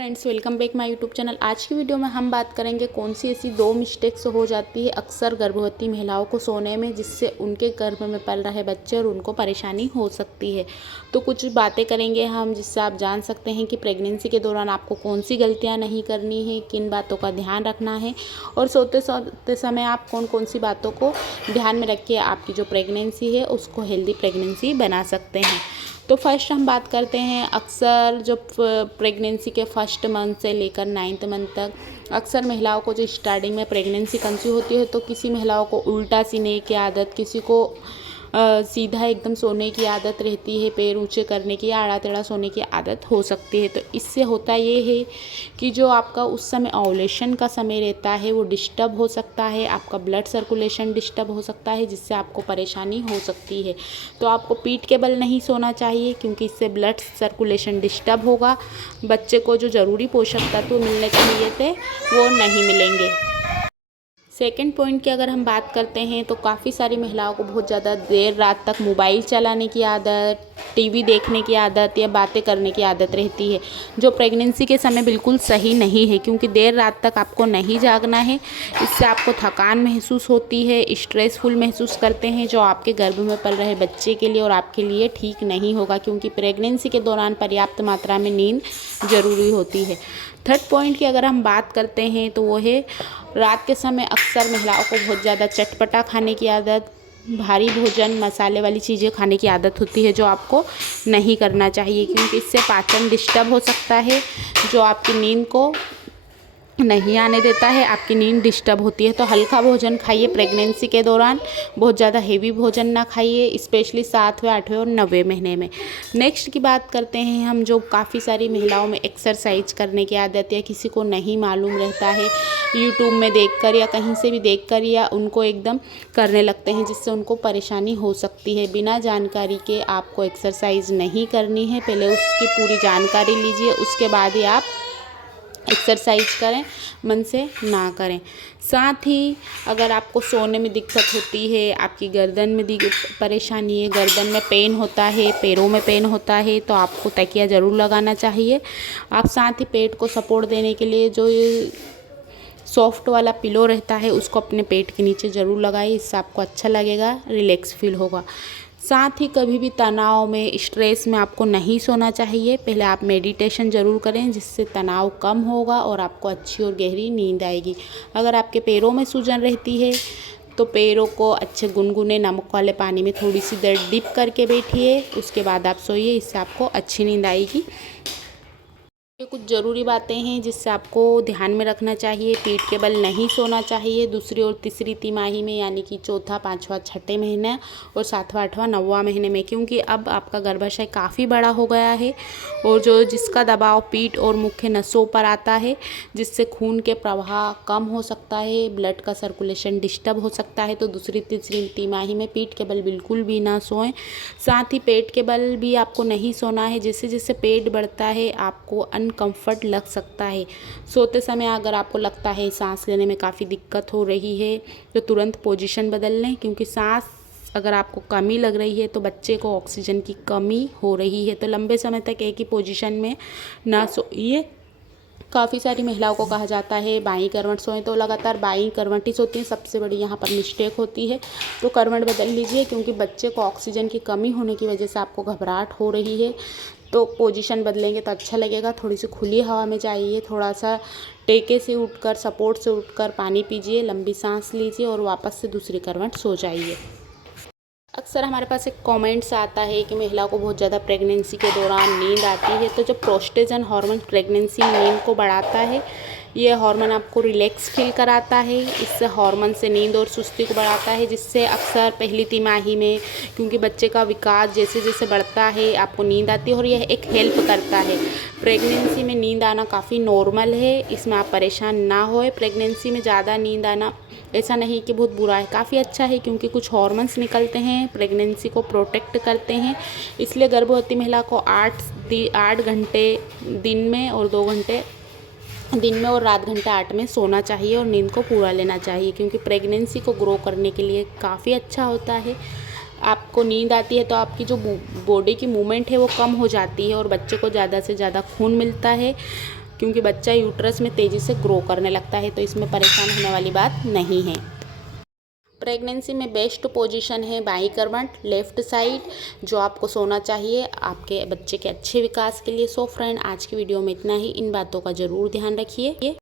Friends, welcome back my YouTube channel. आज की video में हम बात करेंगे कौन सी ऐसी दो मिस्टेक्स हो जाती है अक्सर गर्भवती महिलाओं को सोने में, जिससे उनके गर्भ में पल रहे बच्चे और उनको परेशानी हो सकती है। तो कुछ बातें करेंगे हम जिससे आप जान सकते हैं कि प्रेगनेंसी के दौरान आपको कौन सी गलतियाँ नहीं करनी है, किन बातों का ध्यान रखना है और सोते समय आप कौन कौन सी बातों को ध्यान में रख के आपकी जो प्रेगनेंसी है उसको हेल्दी प्रेगनेंसी बना सकते हैं। तो फर्स्ट हम बात करते हैं, अक्सर जो प्रेगनेंसी के फर्स्ट मंथ से लेकर 9th मंथ तक अक्सर महिलाओं को जो स्टार्टिंग में प्रेगनेंसी कंसीव होती है तो किसी महिलाओं को उल्टा सीने की आदत, किसी को सीधा एकदम सोने की आदत रहती है, पैर ऊंचे करने की या आड़ा टेढ़ा सोने की आदत हो सकती है। तो इससे होता ये है कि जो आपका उस समय ओव्यूलेशन का समय रहता है वो डिस्टर्ब हो सकता है, आपका ब्लड सर्कुलेशन डिस्टर्ब हो सकता है, जिससे आपको परेशानी हो सकती है। तो आपको पीठ के बल नहीं सोना चाहिए क्योंकि इससे ब्लड सर्कुलेशन डिस्टर्ब होगा, बच्चे को जो ज़रूरी पोषक तत्व मिलने चाहिए थे वो नहीं मिलेंगे। सेकेंड पॉइंट की अगर हम बात करते हैं तो काफ़ी सारी महिलाओं को बहुत ज़्यादा देर रात तक मोबाइल चलाने की आदत, टीवी देखने की आदत या बातें करने की आदत रहती है, जो प्रेगनेंसी के समय बिल्कुल सही नहीं है क्योंकि देर रात तक आपको नहीं जागना है। इससे आपको थकान महसूस होती है, स्ट्रेसफुल महसूस करते हैं, जो आपके गर्भ में पल रहे बच्चे के लिए और आपके लिए ठीक नहीं होगा क्योंकि प्रेगनेंसी के दौरान पर्याप्त मात्रा में नींद ज़रूरी होती है। थर्ड पॉइंट की अगर हम बात करते हैं तो वो है रात के समय अक्सर महिलाओं को बहुत ज़्यादा चटपटा खाने की आदत, भारी भोजन, मसाले वाली चीज़ें खाने की आदत होती है, जो आपको नहीं करना चाहिए क्योंकि इससे पाचन डिस्टर्ब हो सकता है, जो आपकी नींद को नहीं आने देता है, आपकी नींद डिस्टर्ब होती है। तो हल्का भोजन खाइए प्रेगनेंसी के दौरान, बहुत ज़्यादा हेवी भोजन ना खाइए, स्पेशली 7वें, 8वें और 9वें महीने में। नेक्स्ट की बात करते हैं हम, जो काफ़ी सारी महिलाओं में एक्सरसाइज करने की आदत या किसी को नहीं मालूम रहता है, यूट्यूब में देखकर या कहीं से भी देखकर या उनको एकदम करने लगते हैं, जिससे उनको परेशानी हो सकती है। बिना जानकारी के आपको एक्सरसाइज नहीं करनी है, पहले उसकी पूरी जानकारी लीजिए, उसके बाद ही आप एक्सरसाइज करें, मन से ना करें। साथ ही अगर आपको सोने में दिक्कत होती है, आपकी गर्दन में परेशानी है, गर्दन में पेन होता है, पैरों में पेन होता है, तो आपको तकिया ज़रूर लगाना चाहिए। आप साथ ही पेट को सपोर्ट देने के लिए जो ये सॉफ्ट वाला पिलो रहता है उसको अपने पेट के नीचे ज़रूर लगाइए, इससे आपको अच्छा लगेगा, रिलैक्स फील होगा। साथ ही कभी भी तनाव में, स्ट्रेस में आपको नहीं सोना चाहिए। पहले आप मेडिटेशन ज़रूर करें, जिससे तनाव कम होगा और आपको अच्छी और गहरी नींद आएगी। अगर आपके पैरों में सूजन रहती है तो पैरों को अच्छे गुनगुने नमक वाले पानी में थोड़ी सी देर डिप करके बैठिए, उसके बाद आप सोइए, इससे आपको अच्छी नींद आएगी। ये कुछ ज़रूरी बातें हैं जिससे आपको ध्यान में रखना चाहिए। पीठ के बल नहीं सोना चाहिए दूसरी और तीसरी तिमाही में, यानी कि चौथा, पाँचवा, छठे महीने और 7वां, 8वां, 9वां महीने में, क्योंकि अब आपका गर्भाशय काफ़ी बड़ा हो गया है और जिसका दबाव पीठ और मुख्य नसों पर आता है, जिससे खून के प्रवाह कम हो सकता है, ब्लड का सर्कुलेशन डिस्टर्ब हो सकता है। तो दूसरी तीसरी तिमाही में पीठ के बल बिल्कुल भी ना सोएं। साथ ही पेट के बल भी आपको नहीं सोना है। जैसे जैसे पेट बढ़ता है आपको अनकंफर्ट लग सकता है। सोते समय अगर आपको लगता है सांस लेने में काफ़ी दिक्कत हो रही है तो तुरंत पोजीशन बदल लें, क्योंकि सांस अगर आपको कमी लग रही है तो बच्चे को ऑक्सीजन की कमी हो रही है। तो लंबे समय तक एक ही पोजीशन में ना सोइए। काफ़ी सारी महिलाओं को कहा जाता है बाईं करवट सोएं, तो लगातार बाईं करवट ही सोती हैं, सबसे बड़ी यहाँ पर मिस्टेक होती है। तो करवट बदल लीजिए, क्योंकि बच्चे को ऑक्सीजन की कमी होने की वजह से आपको घबराहट हो रही है। तो पोजीशन बदलेंगे तो अच्छा लगेगा। थोड़ी सी खुली हवा में जाइए, थोड़ा सा टेके से उठकर, सपोर्ट से उठकर पानी पीजिए, लंबी सांस लीजिए और वापस से दूसरी करवट सो जाइए। अक्सर हमारे पास एक कमेंट्स आता है कि महिलाओं को बहुत ज़्यादा प्रेगनेंसी के दौरान नींद आती है। तो जो प्रोस्टेजन हार्मोन प्रेगनेंसी नींद को बढ़ाता है, ये हार्मोन आपको रिलैक्स फील कराता है। इससे हार्मोन से नींद और सुस्ती को बढ़ाता है, जिससे अक्सर पहली तिमाही में, क्योंकि बच्चे का विकास जैसे जैसे बढ़ता है, आपको नींद आती है और यह एक हेल्प करता है। प्रेगनेंसी में नींद आना काफ़ी नॉर्मल है, इसमें आप परेशान ना होए। प्रेगनेंसी में ज़्यादा नींद आना ऐसा नहीं कि बहुत बुरा है, काफ़ी अच्छा है, क्योंकि कुछ हार्मोन्स निकलते हैं, प्रेगनेंसी को प्रोटेक्ट करते हैं। इसलिए गर्भवती महिला को 8 घंटे दिन में और 2 घंटे दिन में और रात घंटा 8 में सोना चाहिए और नींद को पूरा लेना चाहिए, क्योंकि प्रेगनेंसी को ग्रो करने के लिए काफ़ी अच्छा होता है। आपको नींद आती है तो आपकी जो बॉडी की मूवमेंट है वो कम हो जाती है और बच्चे को ज़्यादा से ज़्यादा खून मिलता है। क्योंकि बच्चा यूट्रस में तेज़ी से ग्रो करने लगता है, तो इसमें परेशान होने वाली बात नहीं है। प्रेगनेंसी में बेस्ट पोजीशन है बाई करवट, लेफ़्ट साइड, जो आपको सोना चाहिए आपके बच्चे के अच्छे विकास के लिए। सो फ्रेंड, आज की वीडियो में इतना ही। इन बातों का ज़रूर ध्यान रखिए।